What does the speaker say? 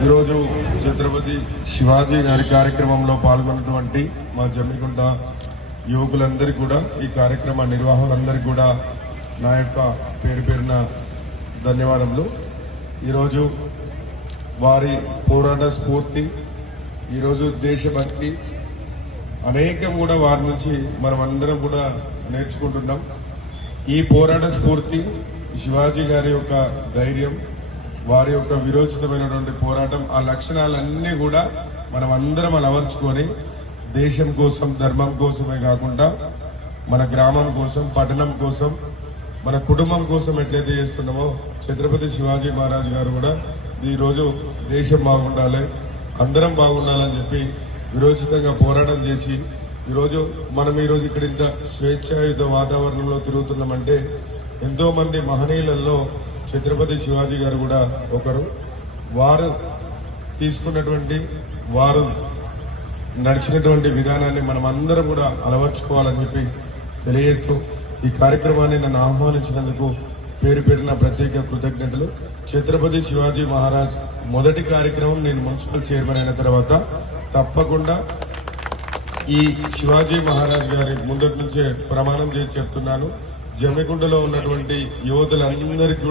ఈరోజు ఛత్రపతి శివాజీ గారి కార్యక్రమంలో పాల్గొన్నటువంటి మా జమ్మికుంట యువకులందరికీ కూడా, ఈ కార్యక్రమ నిర్వాహకులందరికీ కూడా నా యొక్క పేరు పేరున ధన్యవాదములు. ఈరోజు వారి పోరాట స్ఫూర్తి, ఈరోజు దేశభక్తి అనేకం కూడా వారి నుంచి మనం అందరం కూడా నేర్చుకుంటున్నాం. ఈ పోరాట స్ఫూర్తి, శివాజీ గారి యొక్క ధైర్యం, వారి యొక్క విరోచితమైనటువంటి పోరాటం, ఆ లక్షణాలన్నీ కూడా మనం అందరం అలవర్చుకొని దేశం కోసం, ధర్మం కోసమే కాకుండా మన గ్రామం కోసం, పట్టణం కోసం, మన కుటుంబం కోసం ఎట్లయితే చేస్తున్నామో ఛత్రపతి శివాజీ మహారాజ్ గారు కూడా ఈరోజు దేశం బాగుండాలి, అందరం బాగుండాలని చెప్పి విరోచితంగా పోరాటం చేసి మనం ఈరోజు ఇక్కడ ఇంత స్వేచ్ఛాయుత వాతావరణంలో తిరుగుతున్నామంటే ఎంతో మంది మహనీయులలో ఛత్రపతి శివాజీ గారు కూడా ఒకరు. వారు తీసుకున్నటువంటి, వారు నడిచినటువంటి విధానాన్ని మనం అందరం కూడా అలవర్చుకోవాలని చెప్పి తెలియజేస్తూ ఈ కార్యక్రమాన్ని నన్ను ఆహ్వానించినందుకు పేరు పేరున ప్రత్యేక కృతజ్ఞతలు. ఛత్రపతి శివాజీ మహారాజ్ మొదటి కార్యక్రమం నేను మున్సిపల్ చైర్మన్ అయిన తర్వాత తప్పకుండా ఈ శివాజీ మహారాజ్ గారి ముందటి నుంచే ప్రమాణం చేసి చెప్తున్నాను, జమ్మికుంటలో ఉన్నటువంటి యువతులందరికీ